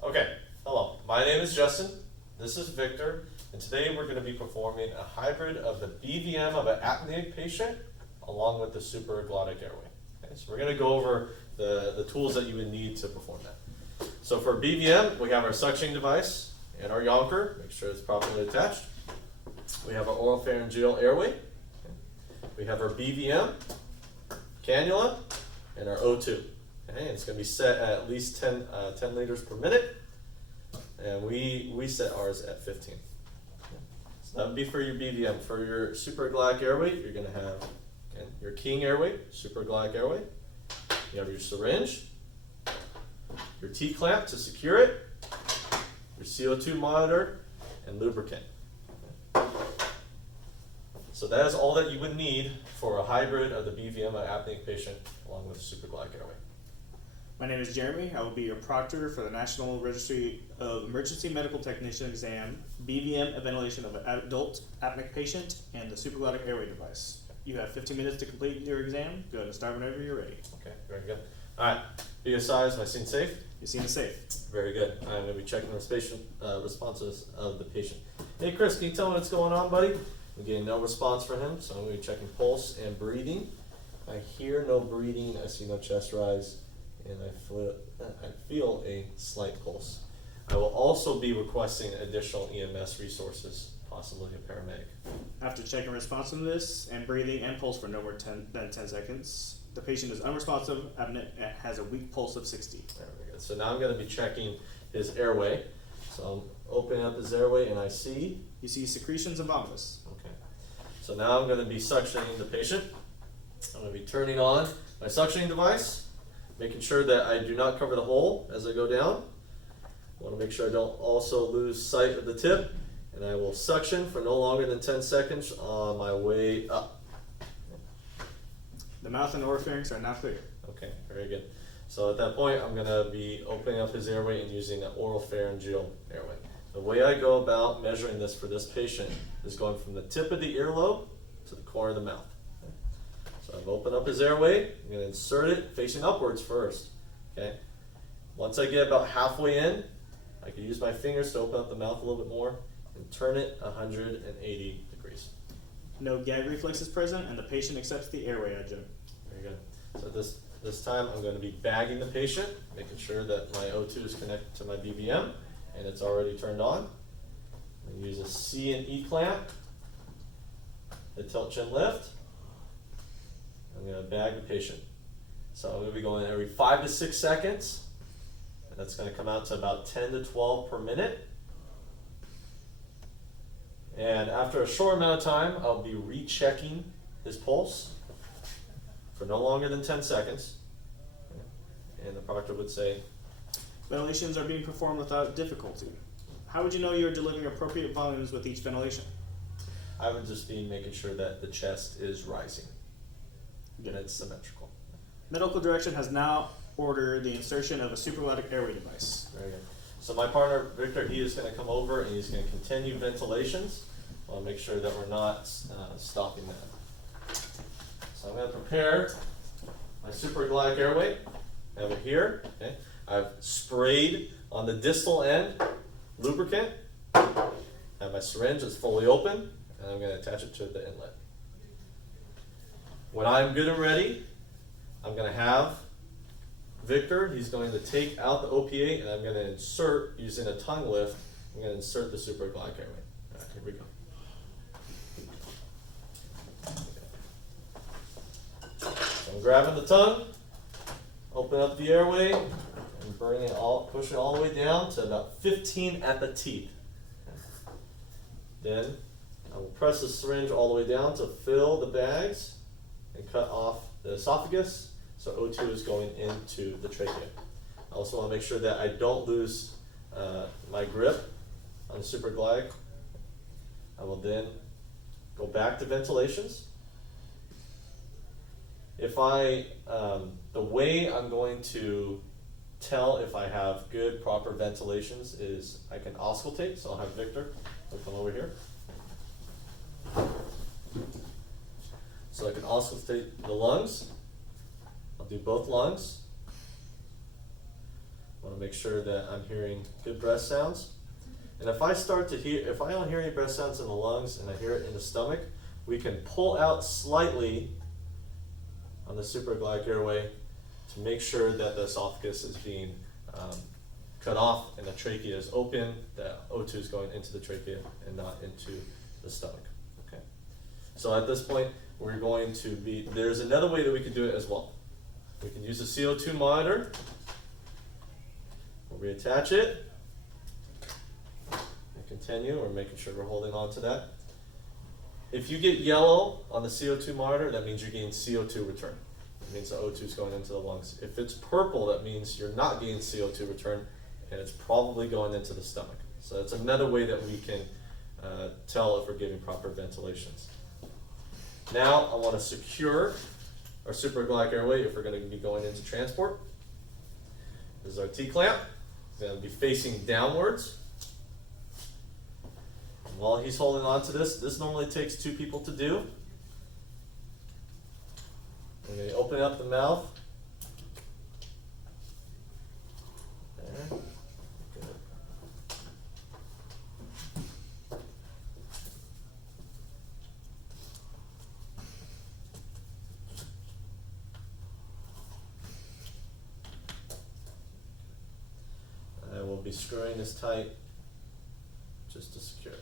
Okay, hello, my name is Justin, this is Victor, and today we're going to be performing a hybrid of the BVM of an apneic patient along with the supraglottic airway. Okay, so we're going to go over the tools that you would need to perform that. So for BVM, we have our suctioning device and our yonker, make sure it's properly attached. We have our oropharyngeal airway. We have our BVM, cannula, and our O2. Okay, it's going to be set at least 10 liters per minute, and we set ours at 15. So that would be for your BVM. For your supraglottic airway, you're going to have your keying airway, supraglottic airway. You have your syringe, your T-clamp to secure it, your CO2 monitor, and lubricant. So that is all that you would need for a hybrid of the BVM of apneic patient along with supraglottic airway. My name is Jeremy. I will be your proctor for the National Registry of Emergency Medical Technician Exam, BVM ventilation of an adult apneic patient, and the supraglottic airway device. You have 15 minutes to complete your exam. Go ahead and start whenever you're ready. Okay, very good. All right, be advised, my scene safe? Your scene is safe. Very good. I'm going to be checking the patient responses of the patient. Hey Chris, can you tell me what's going on, buddy? I'm getting no response from him, so I'm going to be checking pulse and breathing. I hear no breathing, I see no chest rise, and I feel a slight pulse. I will also be requesting additional EMS resources, possibly a paramedic. After checking responsiveness and breathing and pulse for no more than 10 seconds, the patient is unresponsive, has a weak pulse of 60. There we go. So now I'm going to be checking his airway. So I'm opening up his airway and I see? You see secretions and vomitus. Okay. So now I'm going to be suctioning the patient. I'm going to be turning on my suctioning device, making sure that I do not cover the hole as I go down. I want to make sure I don't also lose sight of the tip, and I will suction for no longer than 10 seconds on my way up. The mouth and oropharynx are now clear. Okay, very good. So at that point, I'm going to be opening up his airway and using the oropharyngeal airway. The way I go about measuring this for this patient is going from the tip of the earlobe to the corner of the mouth. So I've opened up his airway. I'm going to insert it facing upwards first. Okay. Once I get about halfway in, I can use my fingers to open up the mouth a little bit more and turn it 180 degrees. No gag reflex is present, and the patient accepts the airway adjunct. Very good. So this time I'm going to be bagging the patient, making sure that my O2 is connected to my BVM and it's already turned on. I'm going to use a C and E clamp, the tilt chin lift. I'm going to bag the patient. So I'm going to be going every 5 to 6 seconds. And that's going to come out to about 10 to 12 per minute. And after a short amount of time, I'll be rechecking his pulse for no longer than 10 seconds. And the proctor would say, Ventilations are being performed without difficulty. How would you know you're delivering appropriate volumes with each ventilation? I would just be making sure that the chest is rising. And it's symmetrical. Medical direction has now ordered the insertion of a supraglottic airway device. Very good. So my partner, Victor, he is going to come over and he's going to continue ventilations. I'll make sure that we're not stopping that. So I'm going to prepare my supraglottic airway. I have it here. Okay. I've sprayed on the distal end lubricant. I have my syringe that's fully open, and I'm going to attach it to the inlet. When I'm good and ready, I'm going to have Victor, he's going to take out the OPA, and I'm going to insert, using a tongue lift, I'm going to insert the supraglottic airway. All right, here we go. So I'm grabbing the tongue, open up the airway, and bring it push it all the way down to about 15 at the teeth. Then I will press the syringe all the way down to fill the bags and cut off the esophagus, so O2 is going into the trachea. I also want to make sure that I don't lose my grip on the supraglottic. I will then go back to ventilations. If the way I'm going to tell if I have good, proper ventilations is I can auscultate, so I'll have Victor, he'll come over here. So I can auscultate the lungs. I'll do both lungs. want to make sure that I'm hearing good breath sounds. And if I don't hear any breath sounds in the lungs and I hear it in the stomach, we can pull out slightly on the supraglottic airway to make sure that the esophagus is being cut off and the trachea is open, the O2 is going into the trachea and not into the stomach. Okay. So at this point, we're going to there's another way that we can do it as well. We can use a CO2 monitor. We'll reattach it. And continue, we're making sure we're holding on to that. If you get yellow on the CO2 monitor, that means you're getting CO2 return. It means the O2 is going into the lungs. If it's purple, that means you're not getting CO2 return, and it's probably going into the stomach. So that's another way that we can tell if we're giving proper ventilations. Now I want to secure our supraglottic airway if we're going to be going into transport. This is our T-clamp. It's going to be facing downwards. And while he's holding on to this normally takes 2 people to do. We're going to open up the mouth. There. Good. And we'll be screwing this tight just to secure it.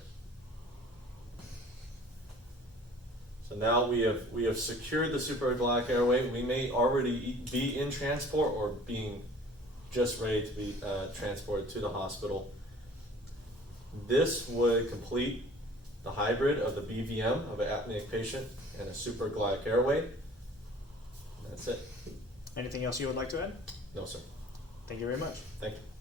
So now we have secured the supraglottic airway. We may already be in transport or being just ready to be transported to the hospital. This would complete the hybrid of the BVM of an apneic patient and a supraglottic airway. And that's it. Anything else you would like to add? No, sir. Thank you very much. Thank you.